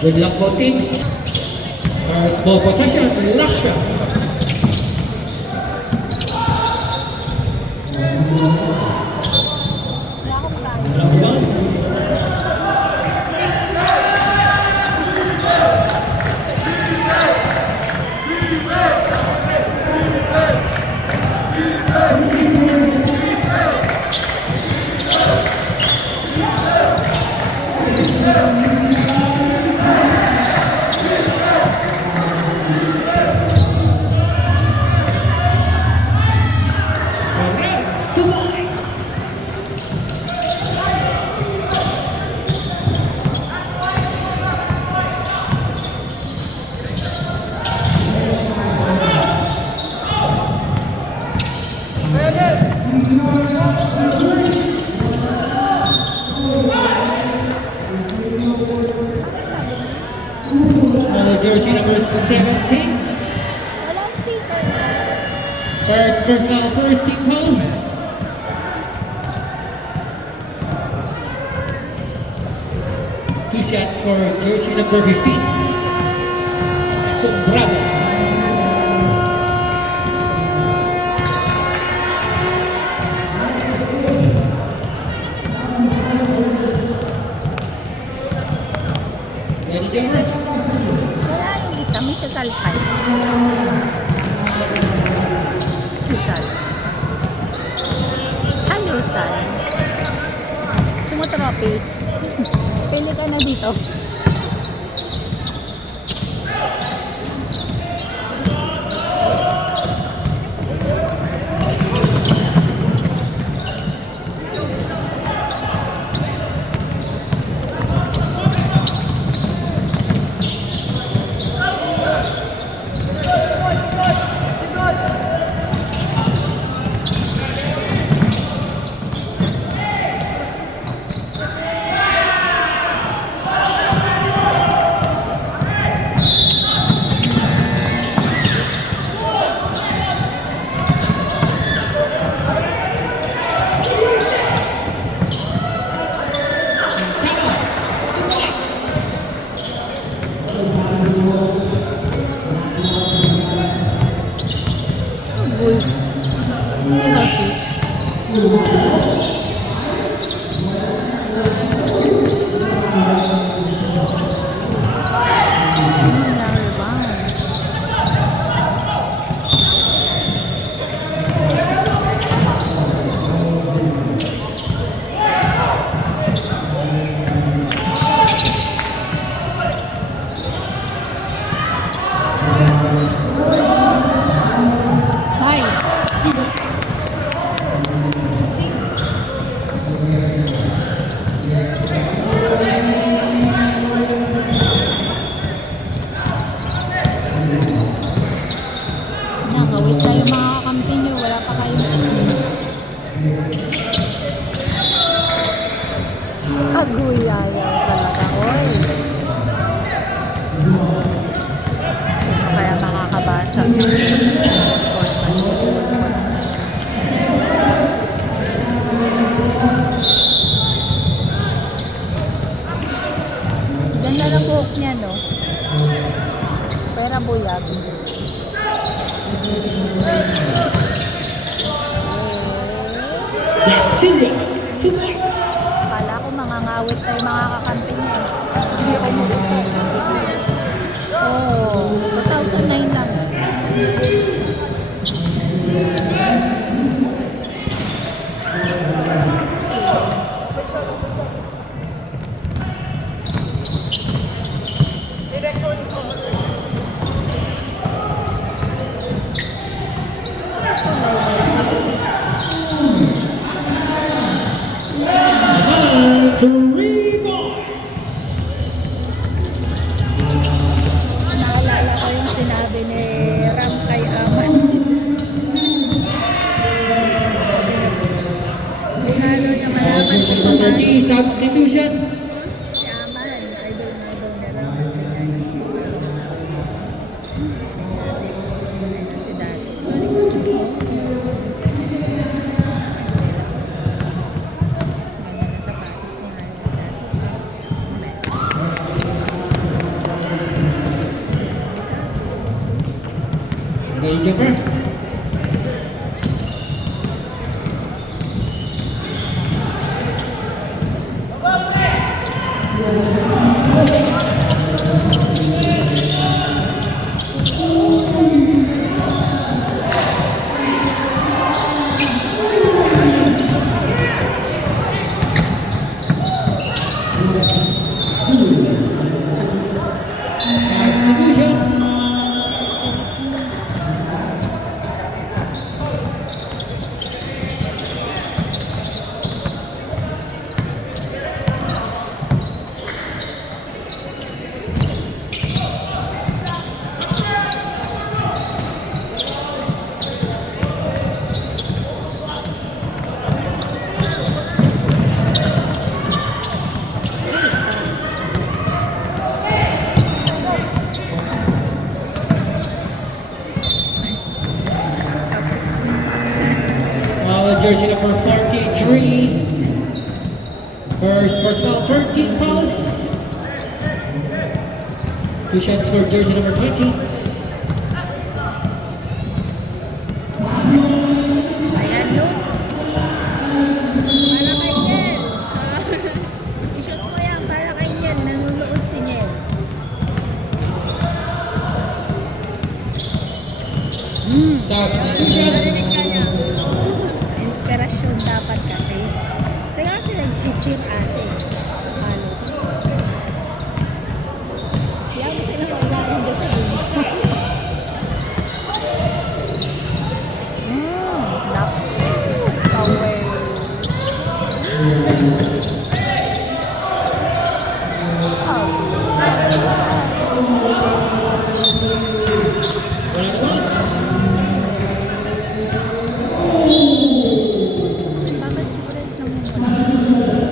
Good luck po teams. First ball possession, Lasha. Once. Jersey number 17. First personal, first team foul. Two shots for jersey number 15. Sombrado. Ready, Jammer? Kami kakalpay. Si Sal. Hello, Sal. Sumutropi. Pili ka na dito. Nakawit tayo mga kakampi nyo. Wala pa kayo. Aguyayaw talaga. Oy. Sino kaya makakabasa? Ganda na buhok niya, no? Pera buyag. Kala ko mangangawit tayo mga kakampi niya. Hindi ako mabito. Oh, 2009 lang. Naalala ko yung sinabi ni Ram kay Aman. Lalo niya malaman si Pamani. Substitution. Si Aman, idol na ni Ram. Si Dati. Lady jumper. Substitution. Jersey number 43. First personal 13 fouls. 2 shots for jersey number 20. Ayan, look. Para kay Niel. I-shoot mo yan para kay Niel. Nanonood si Niel. Substitution. Narinig ka niya. Inspirasyon dapat kasi. Teka kasi nag-cheat ate. Ano? Kaya mo sila kailangan dyan sa dulo. Naku. Power. One of the ones. Bakit si Brent namumula?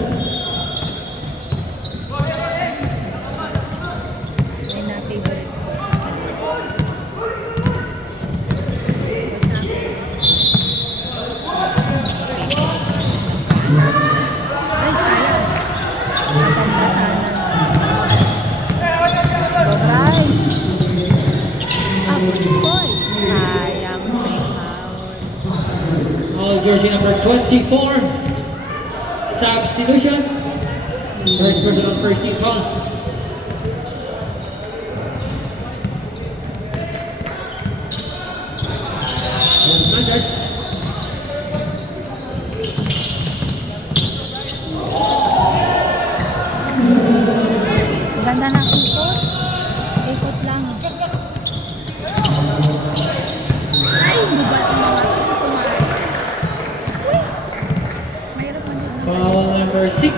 Ay, na-favorite ko. Ay, sayang. Maganda sana. Bye-bye. Boy. Sayang, may foul. All jersey number 24. Substitution. First personal first team foul. Fernandez. Ganda ng ikot. Ikot lang. Ay, bubat na naman. Uy! Mayroon pa dito. Foul number 6.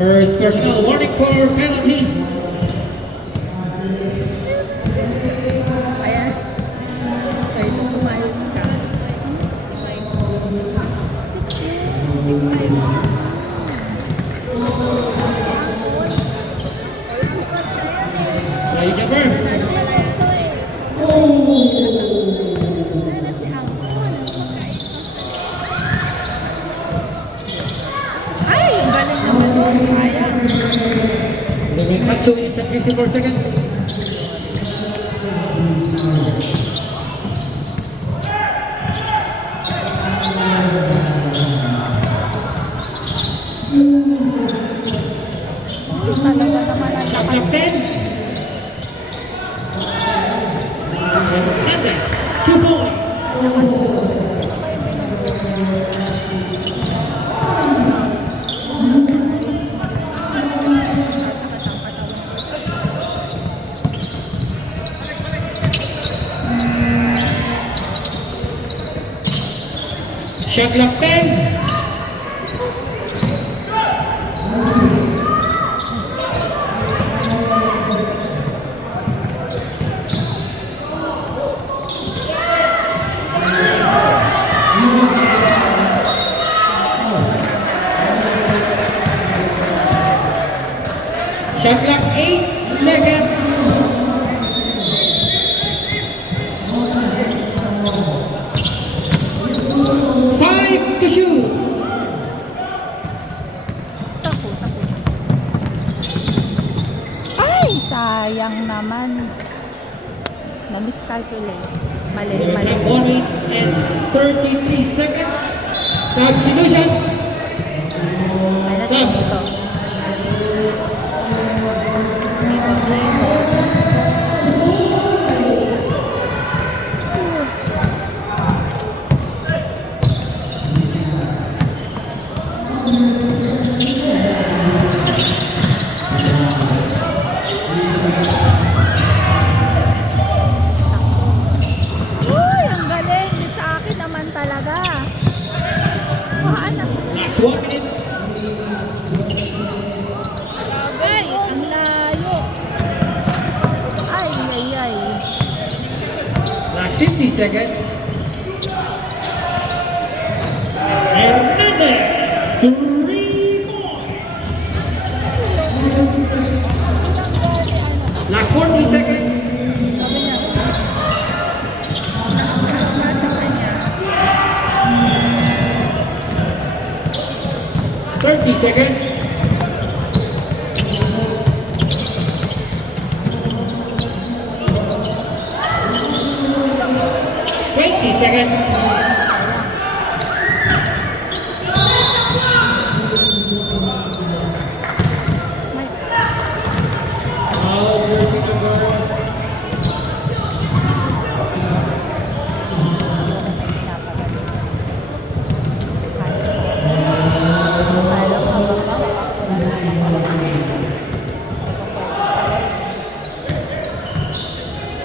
First personal warning for penalty. Ayan. Ay, pumayos ka. 6-5. Lady jumper. Ay, ang galing naman. Sayang. Leaving back 2 minutes and 54 seconds. Talaga naman ang Shot lakas. clock 10. Fernandez, 2 points. Shot clock 10. Shot clock 8 seconds. Five to shoot. Tako. Ay, sayang naman. Na-miscalculate. Mali, We mali. have 1 minute and 33 seconds. Substitution. Ay, nasa Sub. dito. Libot, libot. Uy, ang galing. Sa akin naman talaga. Ano? Last 1 minute. Ay, ang layo. Ay, ay, ay. Last 50 seconds. And Mendes, 3 points. Last 40 seconds. Sabi niya, nasa kanya. 30 seconds. Seconds. All jersey number.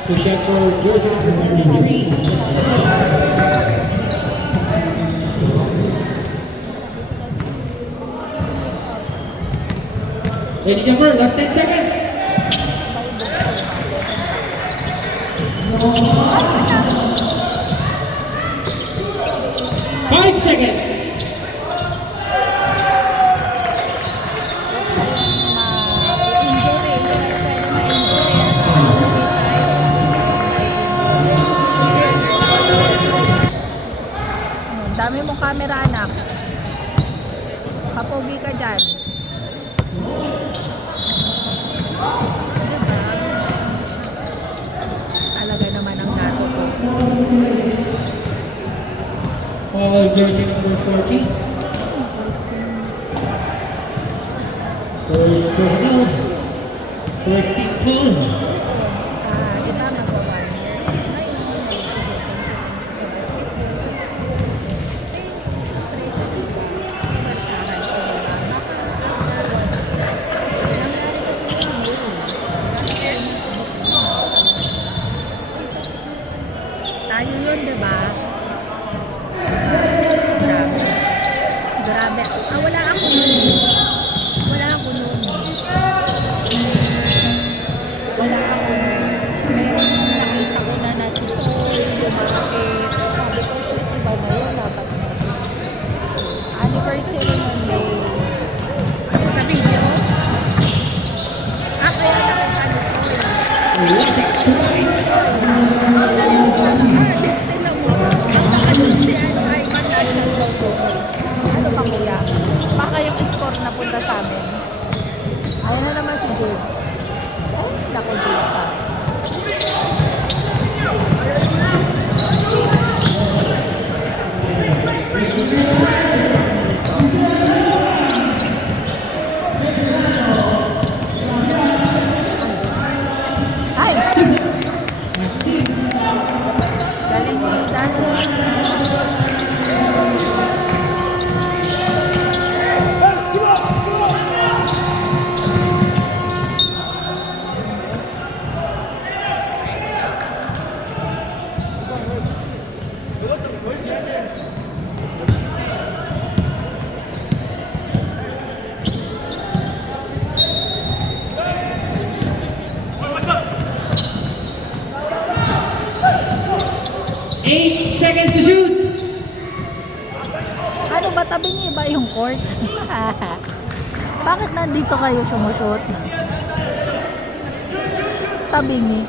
Two shots for jersey number 33. Lady jumper, last 10 seconds. Five seconds. Dami mong camera, anak. Kapogi ka dyan. Talaga naman ang gato ko. All jersey number 14. First personnel. First team call. Kita magawa niya. Tayo yun, di ba? Grabe. Grabe. Wala ako nun. Wala ako nun. Wala ako nun. Meron nung nakita ko na si Sol, lumapit. Sabi ko, shit, iba ba yun? Dapat na. Anniversary nun day. Sa video? Kaya nakita ni Sol. Was it twice? Ano pa kuya? Baka yung score na punta sa amin. Ayun na naman si Jude. Ay, naku Jude pa. Ay! Galing mo dahil. Eight seconds to shoot. Ano ba tabi niyo ba yung court? Bakit nandito kayo sumushoot? Tabi niyo.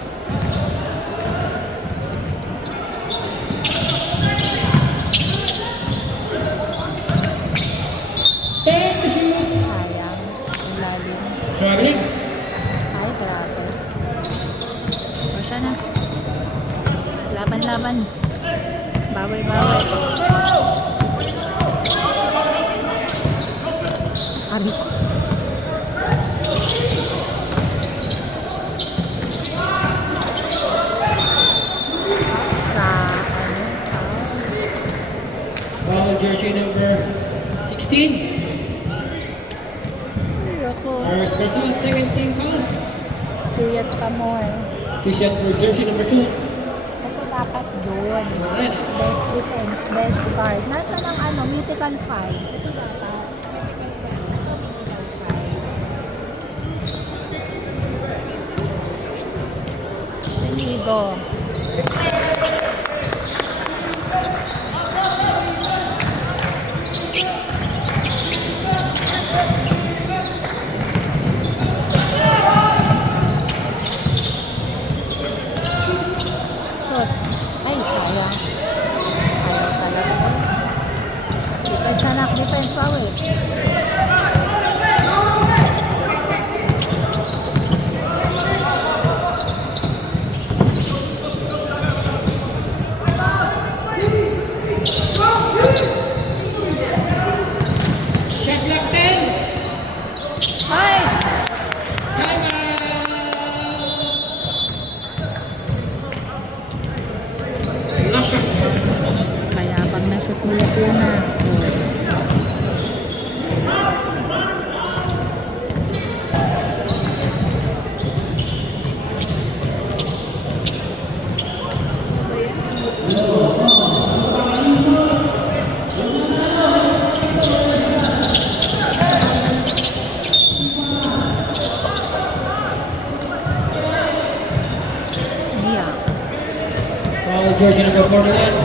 Ten to shoot. Sayang. Ang lalim. Struggling. Ay, grabe. O siya na. pare ko. Sa ano? Foul jersey number 16. Ay, ako. First person, second team fouls. Tuyat ka mo eh. 2 shots for jersey number 2. Ito dapat doon. Alright. Best defense, best guard. Nasa ng ano, mythical 5. Ito dapat. Sinigo. Shot. Ay, sayang. Ayaw talaga. Defense anak, defense pa eh. Shot clock 10. Ay! Time out. Last shot. Kaya pag nasa pula-pula. Yeah. Foul jersey number 41.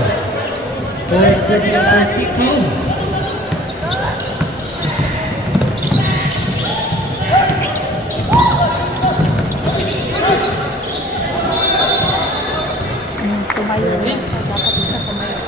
First jersey number 15 foul. Tumayo. Dapat isa tumayo.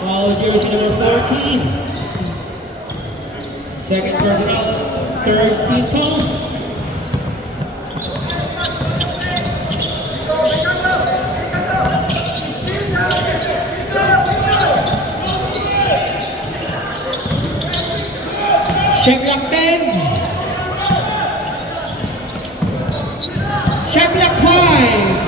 Foul jersey number 14. Second personal, third team fouls. Shot clock 10. Shot clock 5.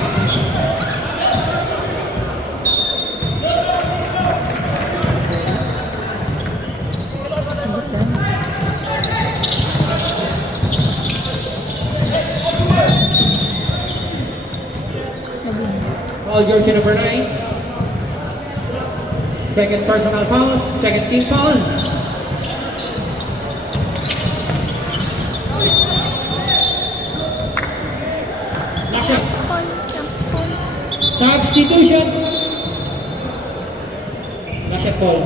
Foul jersey number 9. Second personal foul, second team foul. Last shot. Substitution. Last shot ball.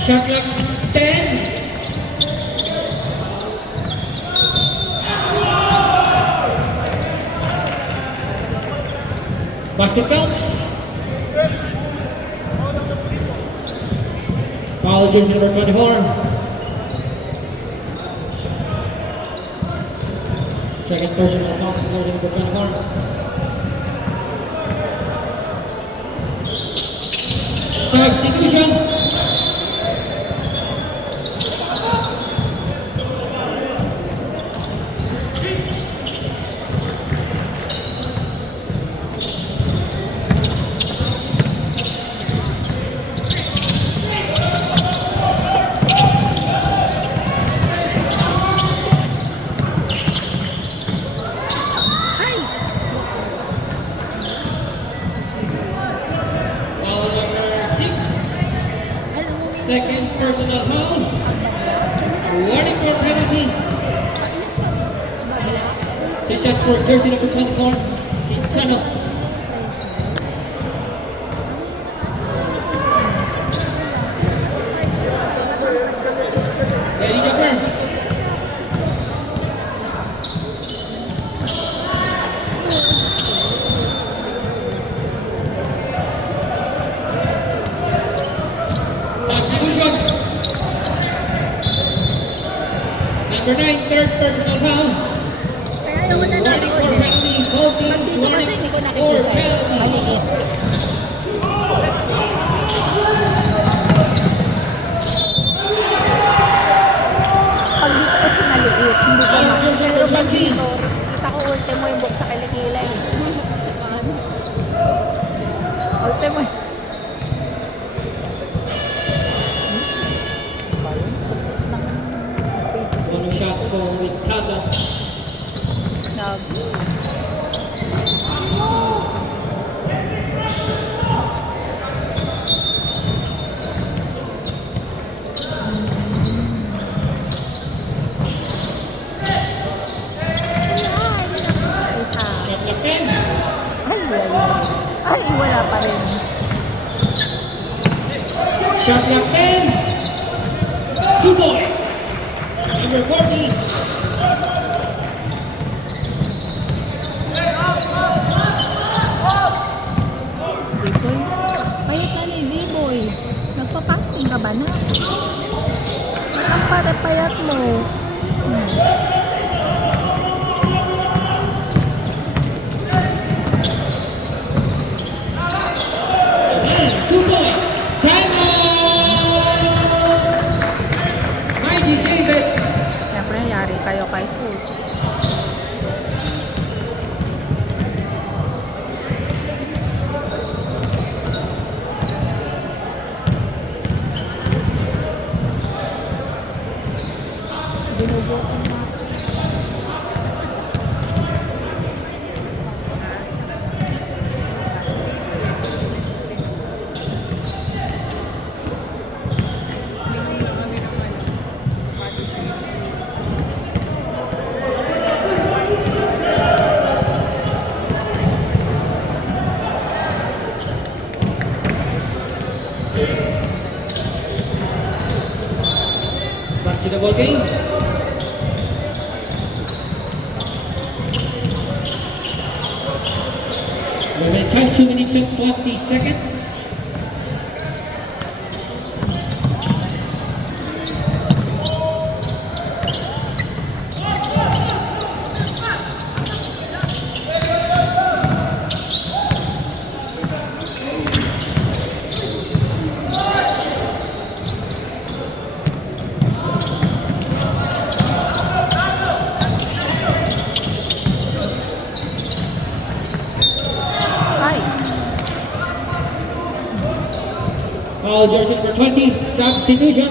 Shot clock 10. Basket counts. Foul jersey number 24. Second personal foul, jersey number 24. Substitution. personal foul. Warning for penalty. Two shots for jersey number 24, Quintana. Lady Jumper. Substitution. Number 9, third personal foul. Kaya ayaw mo na Warning for nanood eh. penalty. Both Pag teams dito kasi warning hindi ko for nakikita eh. penalty. Maliit. Pag dito kasi maliit, hindi ko Oh, na. jersey Pero number pag 20. dito, kita ko ultimo yung buhok sa kilikila eh. Ultimo. One shot for Ricardo. Sabi. Ita. Shot clock 10. Ay, wala. Ay, wala pa rin. Shot clock 10. 2 points. Number 40. Ziboy. Payat na ni Ziboy. Nagpa-fasting ka ba na? Ba't ang payat mo? Again, 2 points. Time out. Mikey David. Siyempre, yari kayo kay coach. Binubukan na. Back to the ball game. Remaining time 2 minutes and 20 seconds. Ay, Foul jersey number 20, substitution.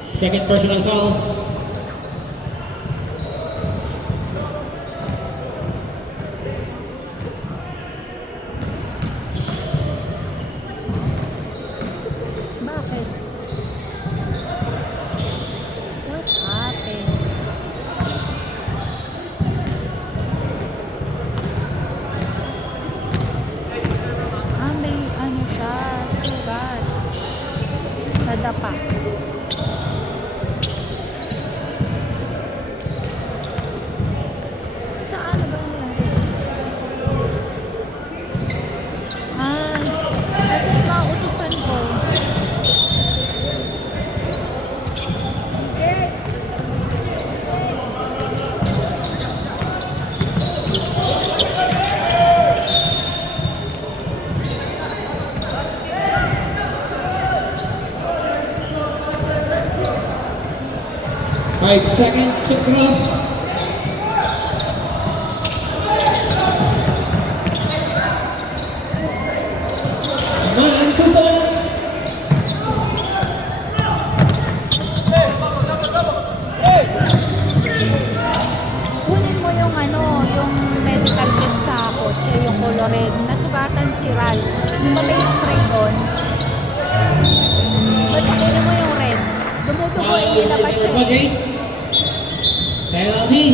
Second personal foul. bakit? What happened? May ano siya, sugat. Nadapa. Saan ba nangyari? Ay, kasi mautusan ko. Five seconds to cross. Man, 2 points. Kunin mo yung ano, yung medical kit sa kotse, yung color red. Nasugatan si Ral. Di ba may spray doon? Basakin mo yung red. Dumudugo, hindi na pa siya. 28. Penalty.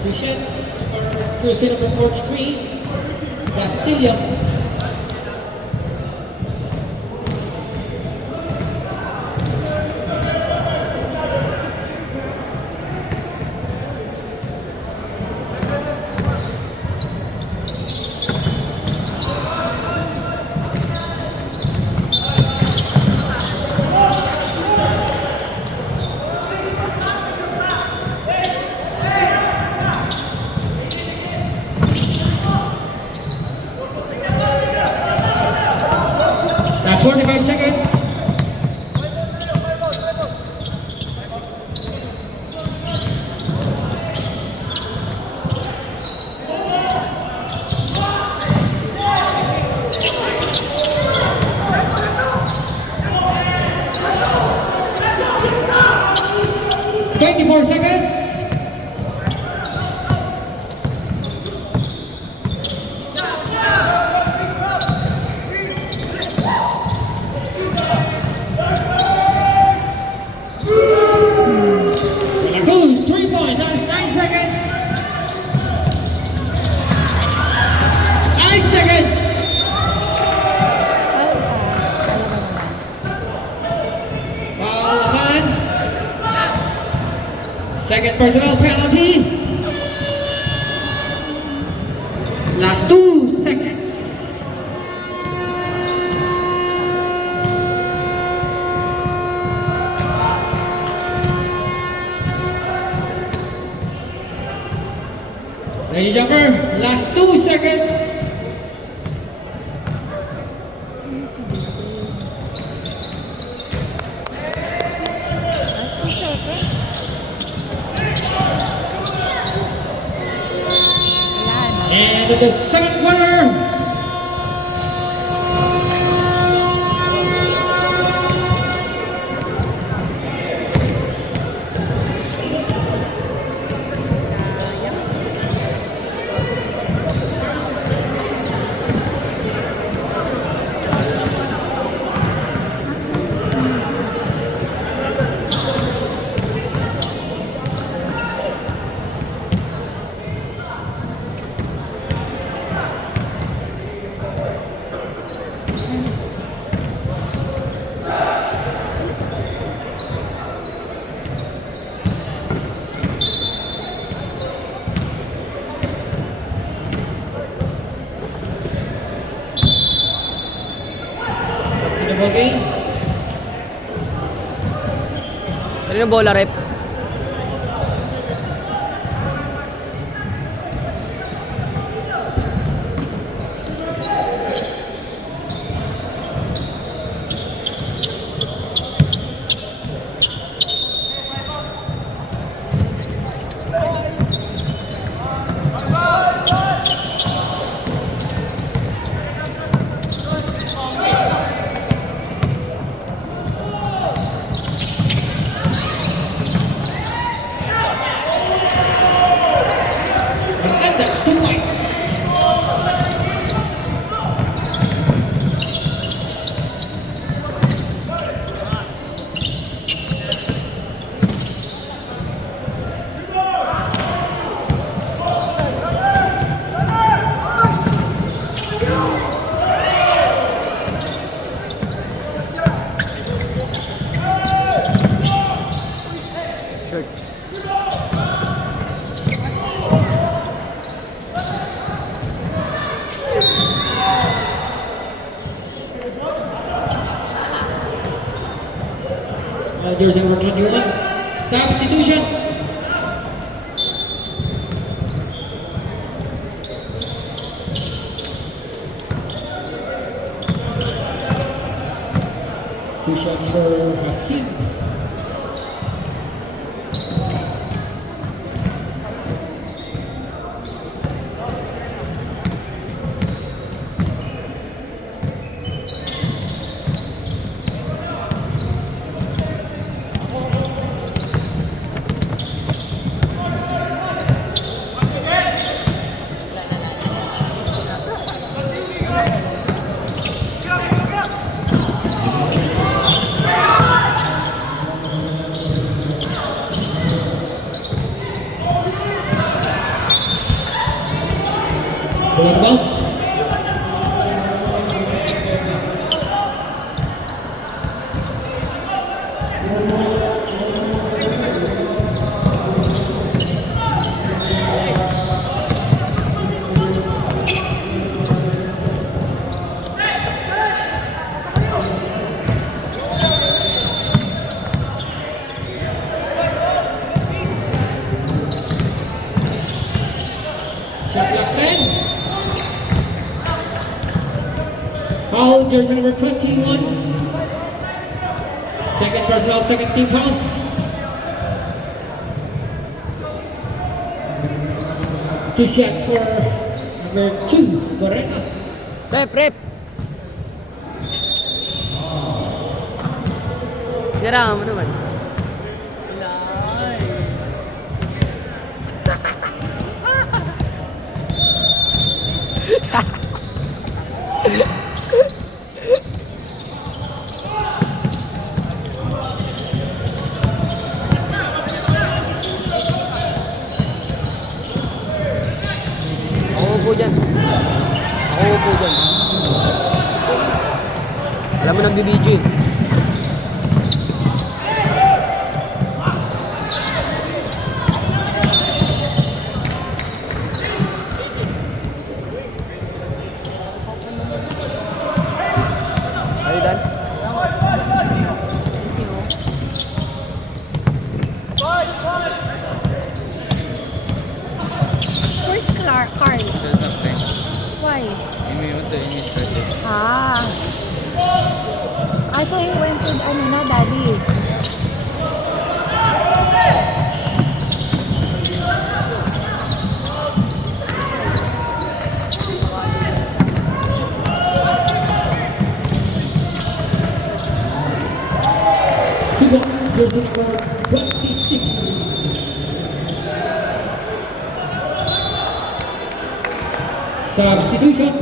Two shots for jersey number 43, Gasilio. Last 45 seconds. Twenty-four seconds. Boost, 3 points, that's 9 seconds. 9 seconds. Foul naman. Second personal penalty. Last 2 seconds. Lady jumper, last 2 seconds. And the second quarter. Okay. Kanino bola, rep? And that's 2 points. Jersey number 21. Substitution. Two shots for Hasim. Foul, jersey number 21. Second personal, second team fouls. Two shots for number 2, Moreno. Rep. Nirangan mo naman. Ako upo dyan. Alam mo nagbibidyo eh. Are you done? Where's Carl? Why? Ah. I saw he went to daddy. Two balls, jersey number 26. Substitution.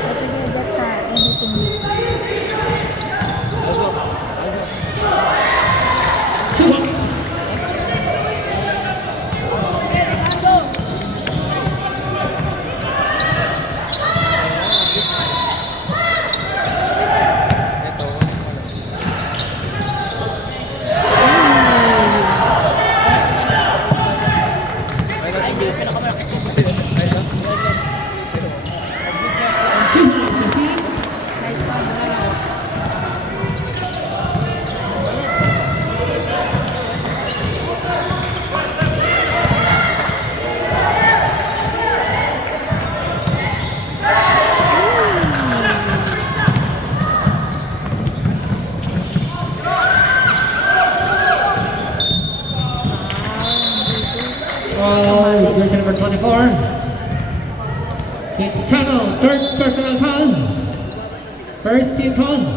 Kasi that anything. Two balls. Nice one. Foul, jersey number 24. Quintano, third personal foul. First team foul.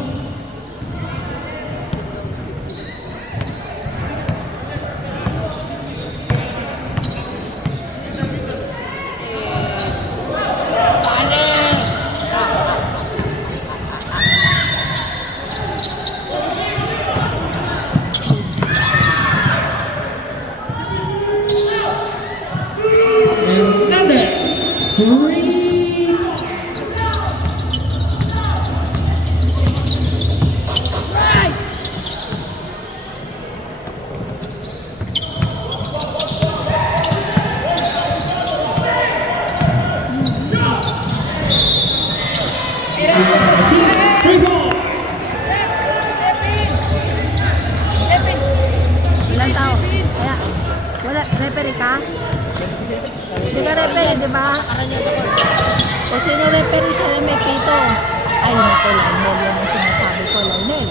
Hernandez, 3. Three balls. Ilan tao? Kaya, wala, referee ka? Hindi ka referee, di ba? Kung sino referee siya na may pito. Ay, naku, Lionel, yan ang sinasabi ko, Lionel.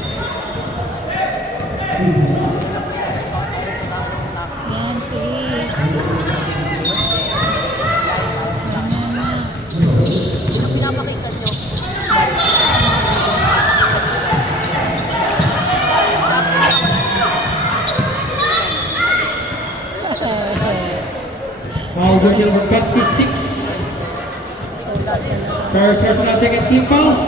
Yan, sige. Pinapakita nyo. Foul, jersey number 26. First personal, second team fouls.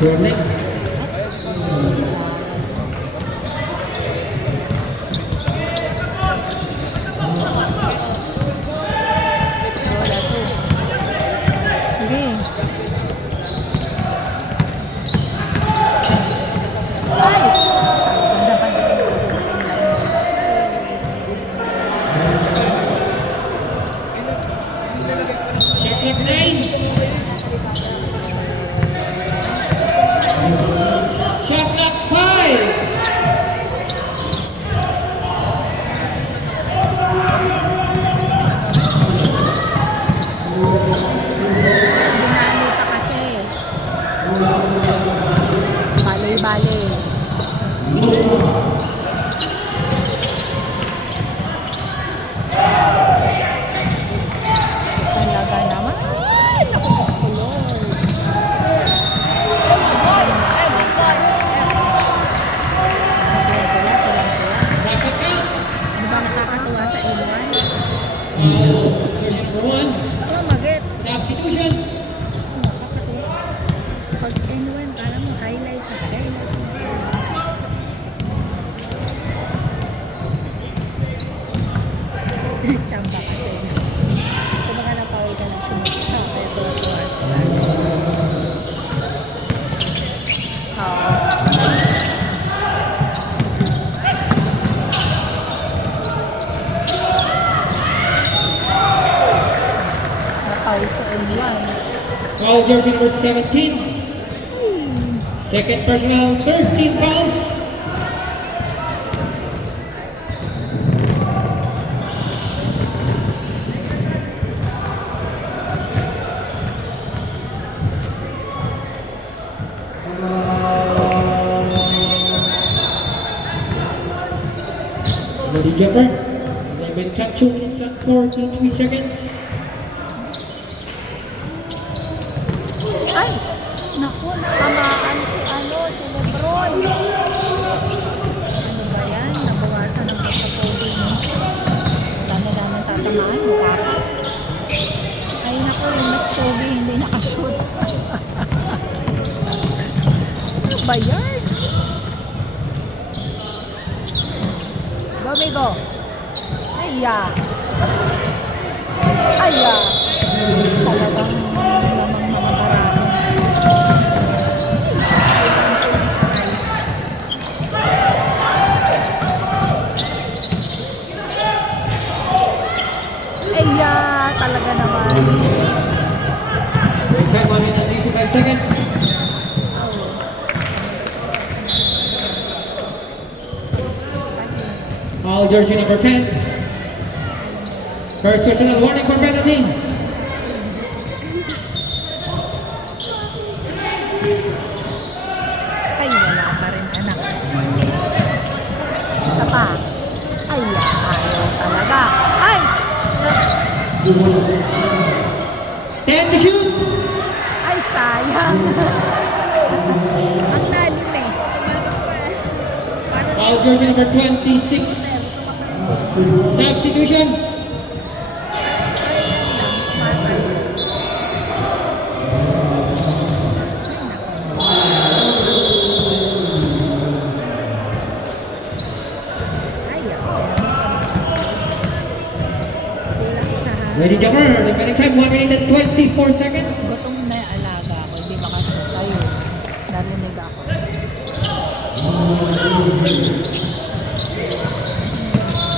Surely. Jersey number 1. Ano magets? Substitution. Pag N1, kala mo highlight na highlight. Chamba kasi. Kumbaga napawitan na sumita. Kaya tuwa-tuwa sila. Napawis sa N1. Foul jersey number 17. Second personal, 13 fouls. Ready jumper. They've been cut 2 minutes and 43 seconds. Ay! Naku, nakamaan si Lebron. Ano ba yan? Nabawasan ng pagkapogin. Dami-dami tatamaan. Mukha pa. Ay naku, yung mas pogi hindi nakashoot. Ano ba yan? Go, Migo. Aya. Aya. Talagang namang mamagarano. Aya, talaga naman. Break time, 1 minute and 55 seconds. Foul jersey number 10. First personal warning for penalty. Ay, wala pa rin anak. Isa pa. Ay, ayaw talaga. Ay! 10 to shoot. Ay, sayang. Ang lalim eh. Foul jersey number 26. Substitution. Ready jumper. Remaining time 1 minute and 24 seconds. Gutom na yung alaga ako, hindi makashoot. Ayun, narinig ako.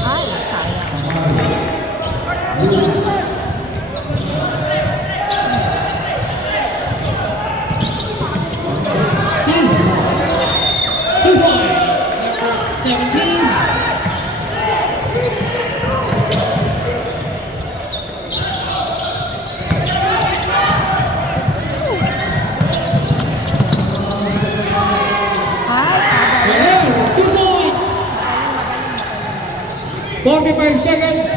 Ay, sayang. Steve. 2 points. Number 17. Ay, 2 points. 45 seconds.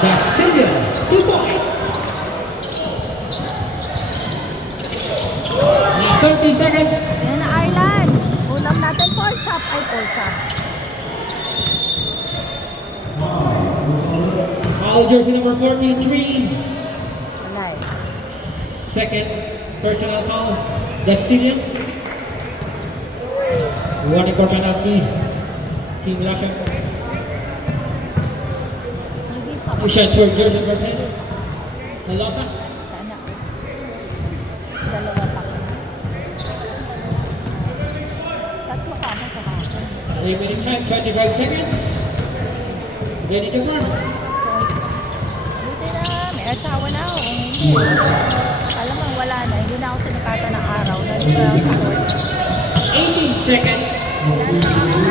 The Silvia, 2 points. Last 30 seconds. yan na Ireland. Ulam natin, pork chop. Ay, pork chop. Foul jersey number 43. Wala eh. Second personal foul. The Silvia. Warning for penalty. Team Russia. Hindi pa. Two shots for jersey number 10. Talosa. Sana. Dalawa pa. Tatlo ka mo sa kaso. Remaining time 25 seconds. Ready to burn. Buti na, may asawa na ako. Alam mo, wala na. Hindi na ako sinikata ng araw. Nandito lang sa court. 18 seconds. Pero mga asawa ko.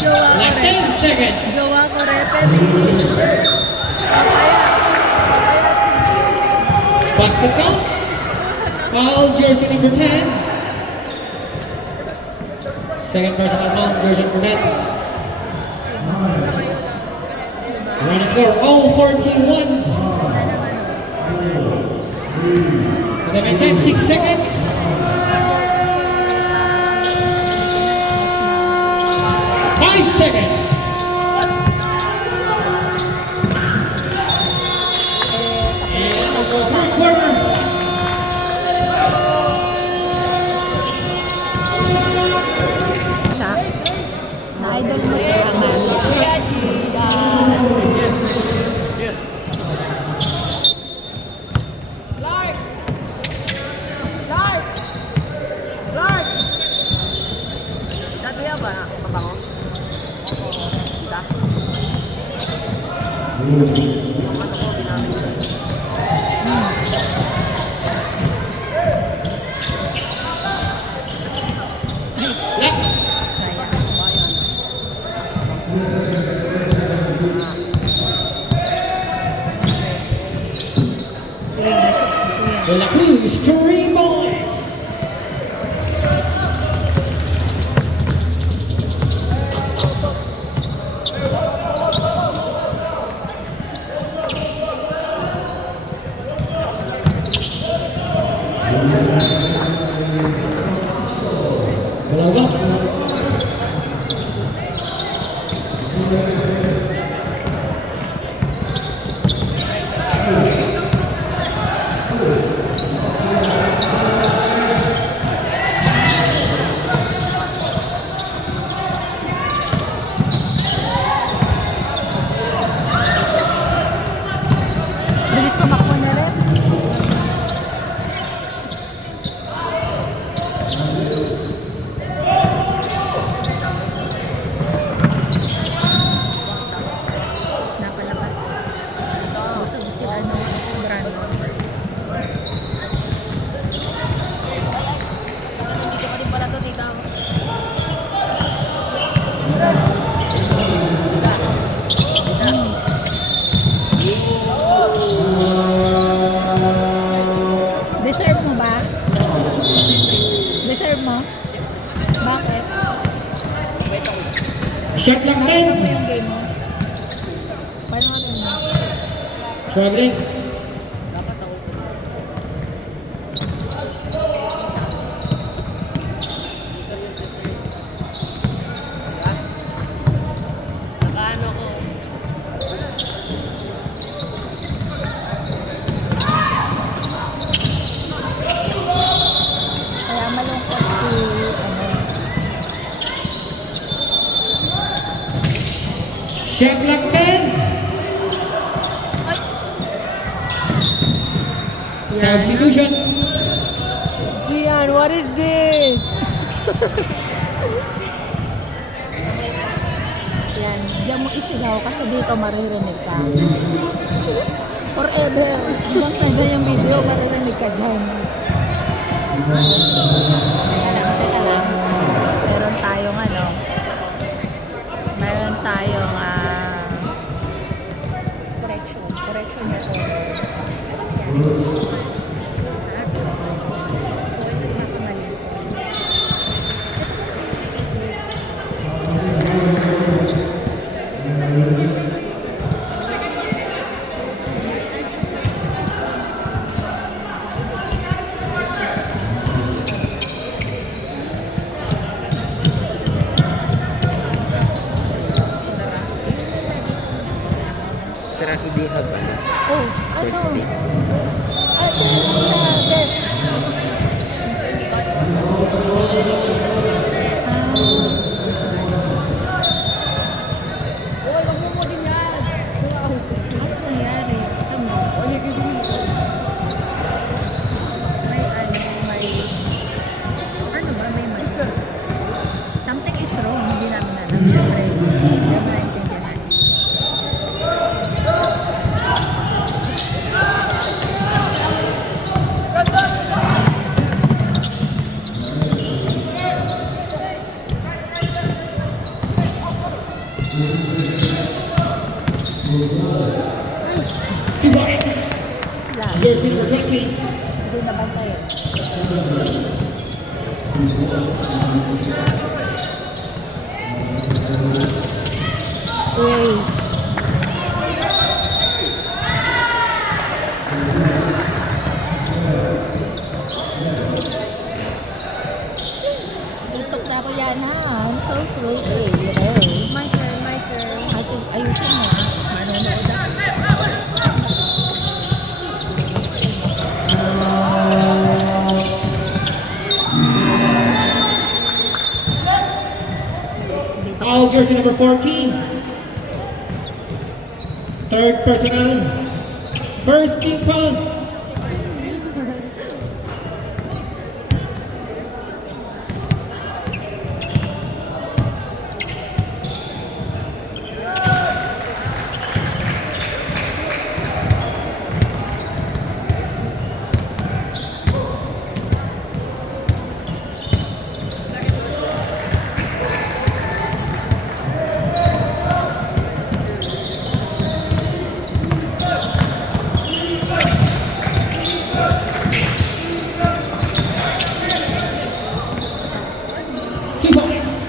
Jowa ko Last rin. 10 seconds. Jowa ko rin. Basket counts. Foul jersey number 10. Second personal foul jersey number 10. Running score all 41. Remaining time 6 seconds. 5 seconds. And the third quarter. Sa? Na-idol mo si Aman. Dati yan ba? Mabango? Left. Sayang. Tuwing na siya. Tuwing. De La Cruz, 3 points. Balagos. Bilis tumakbo na rin. Napalabas. Busog si ano, Brando. Dito pa rin pala to, tita mo. Deserve mo ba? Deserve mo? Bakit? Shot clock Ano 10. mo yung game mo? Paano mo mo? Struggling. Dapat ako. Nakaano ko. Kaya malungkot si ano. Shot clock 10. Substitution. Gian, what is this? Yan, diyan mo isigaw kasi dito maririnig ka. Forever. Hanggang taga yung video, maririnig ka dyan. Teka lang. Meron tayong ano. Meron tayong correction. Correction your order. Yan. Tara, hindi habang. Oh, ano? Something is wrong, hindi namin alam. Siyempre, hindi namin naintindihan. Tibares. Wala, Jersey number 20. hindi nabantayan. Wait. jersey number 14. Third personal. First team foul.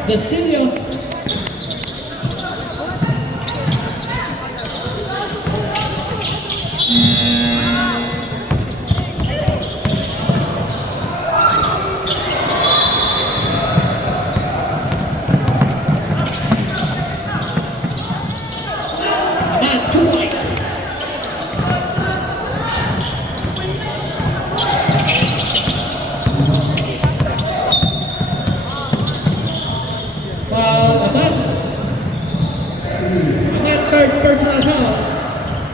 The senior. And 2 points. Third personal foul.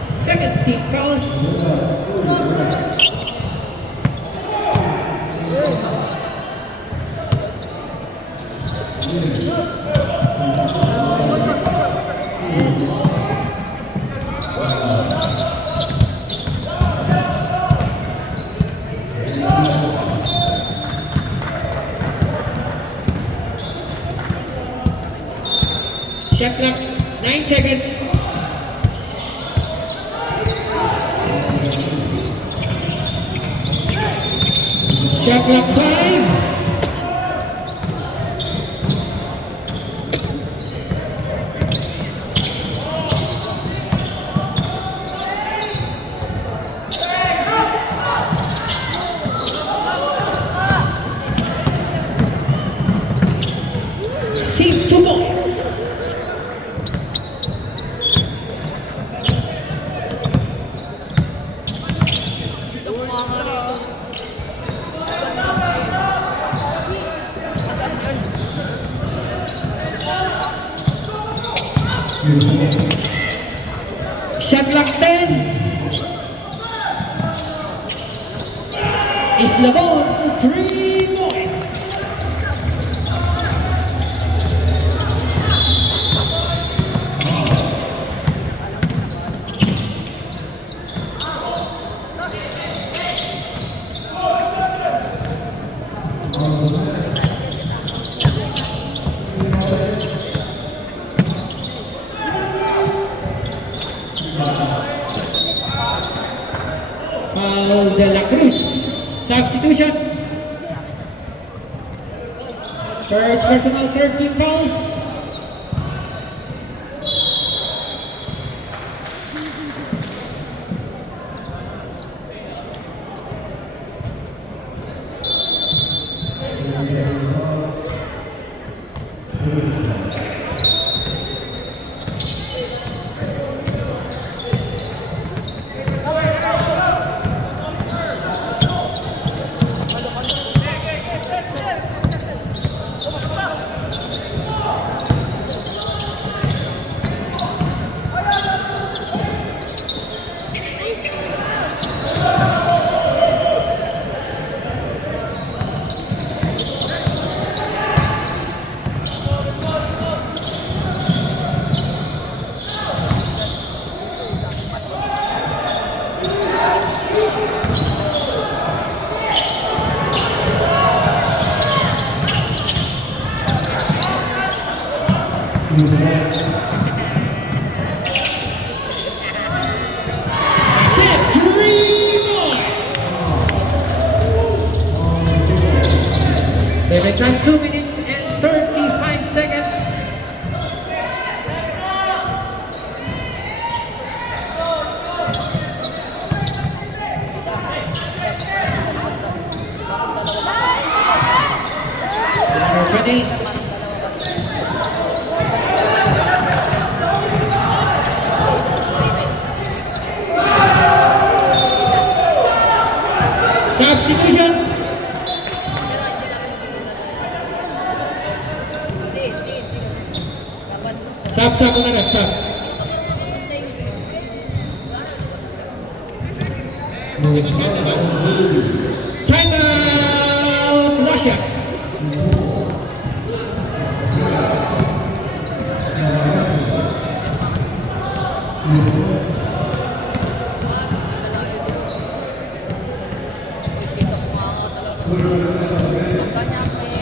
Second team fouls. Shot clock, 9 seconds. Shot clock 5. Save 2 points. Shot clock 10. Islabon 3 points. Paul De La Cruz, substitution. First personal, 13 fouls. Set 3 points. They've done 2 minutes and 35 seconds. Ready? Substitution. Hindi. Dapat Stop muna na, stop. Time out! Russia! Kanya eh.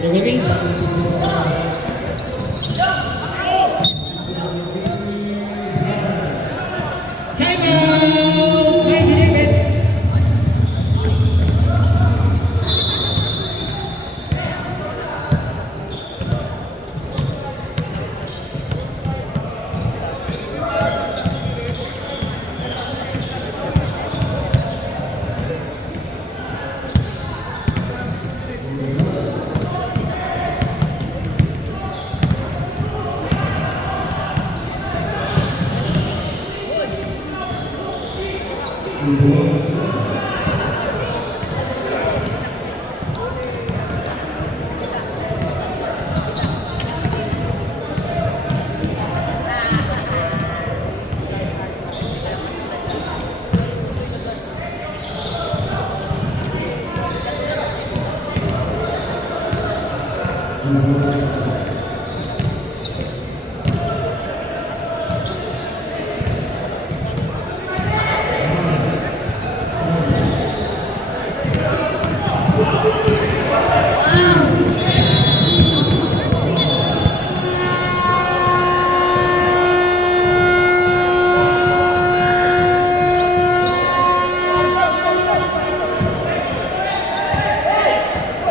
Sudah lagi. Time out! Mighty David.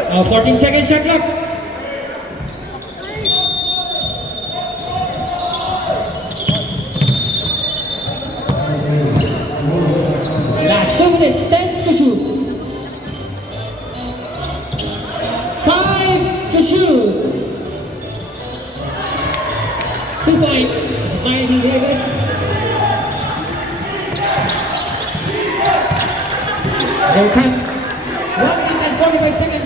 Now 14 seconds shot clock. Last 2 minutes, 10 to shoot. 5 to shoot. 2 points. Mighty David. Their time. 1 minute and 45 seconds.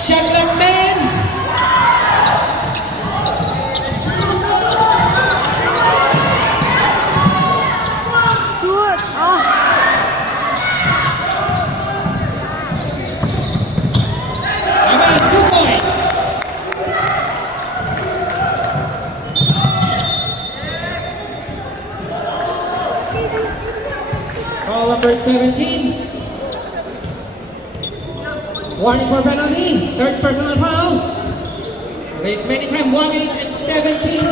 Shot clock, man. Shoot! Oh! About 2 points. Call number 17. Warning for penalty. Third personal foul. With many time 1 minute and 17.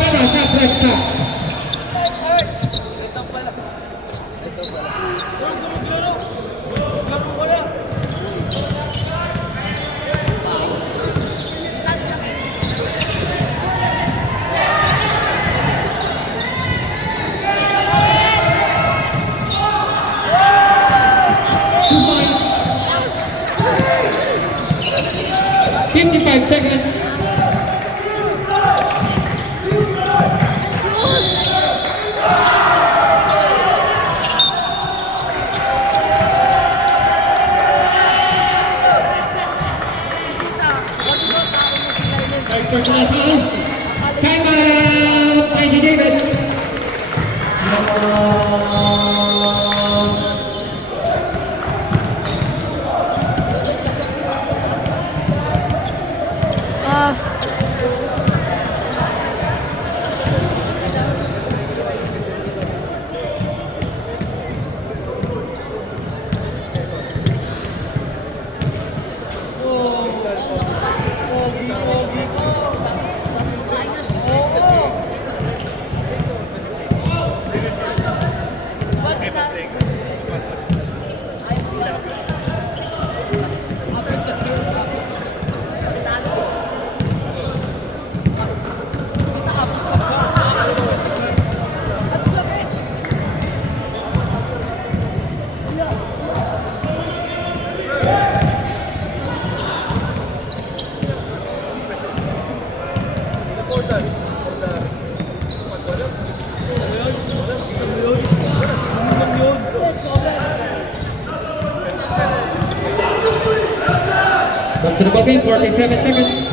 ka na sa puwersa. Two points. 55 seconds. Third personal foul. Time out. IG David. Ah, Back to the ball game. 47 seconds.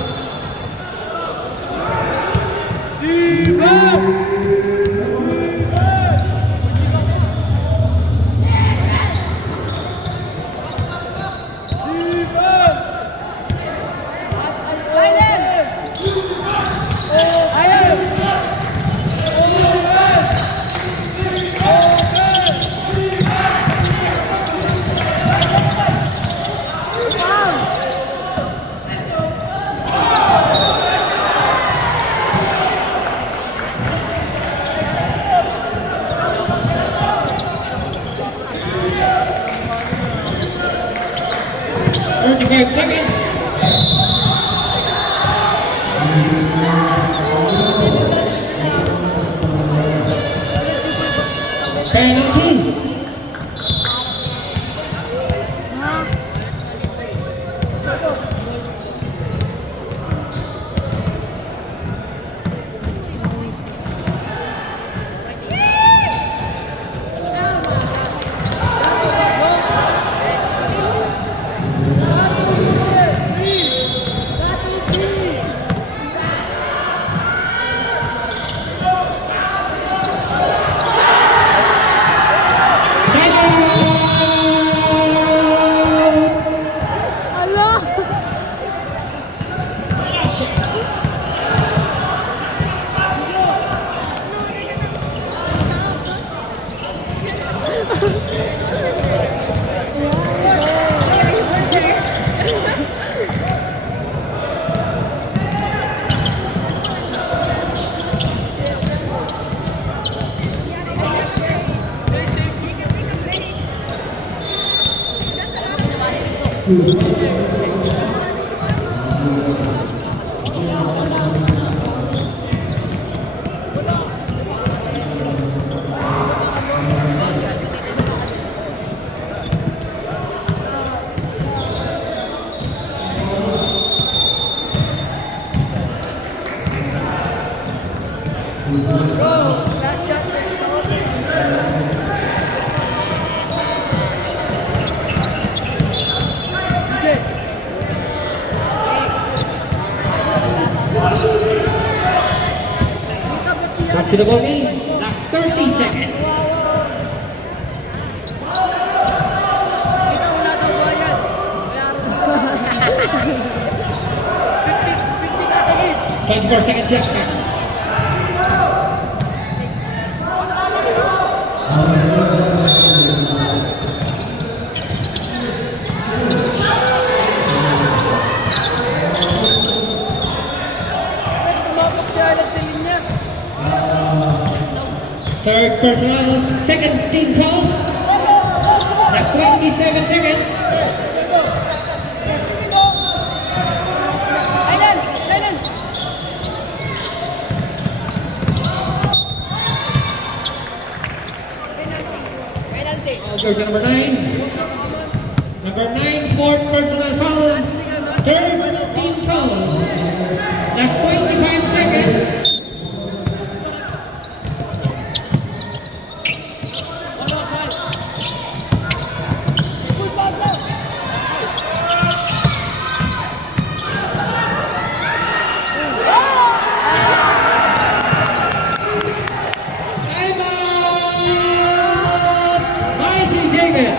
Thirty-five seconds. Penalty. ala. Back to the ball game. Last 30 seconds. Twenty-four seconds left. Tumapak si Alan sa linya. Third personal, second team calls. That's 27 seconds. Silent! Silent! Penalty. Jersey number 9. Number 9, fourth personal foul. Third team fouls. That's 25 seconds. Timeout! Mighty David.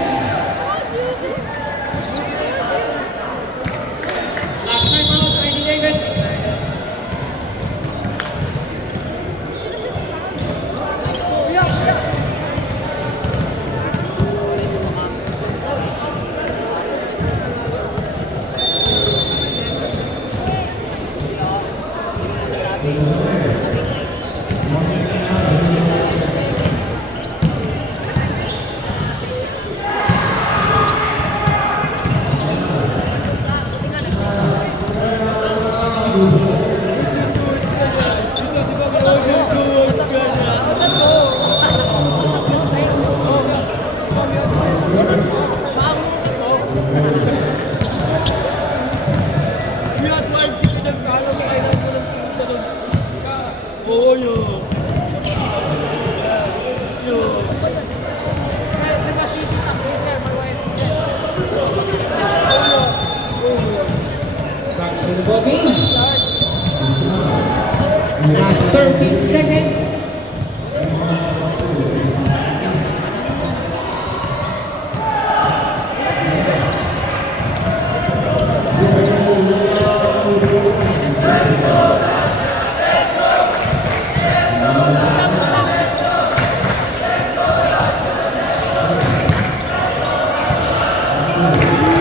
Last time out, Mighty David. Back to the ball game. Last 13 seconds.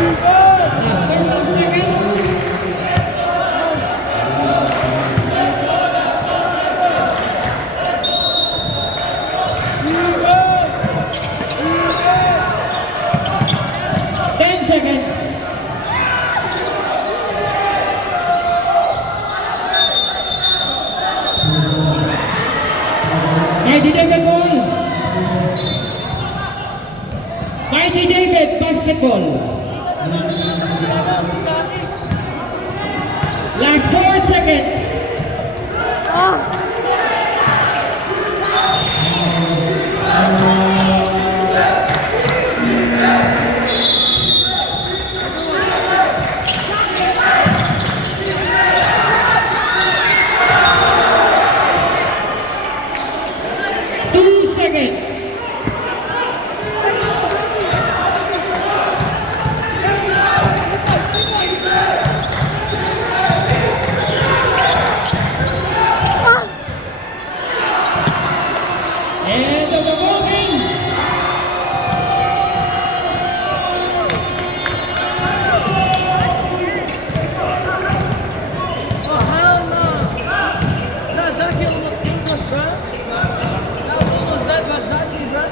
Last 13 seconds. Ten seconds. Mighty David ball. Mighty David basketball. Last 4 seconds. Two seconds. End of the ball game. Oh, hell no! Gazaki almost killed us, bro. That was almost that Gazaki, bro.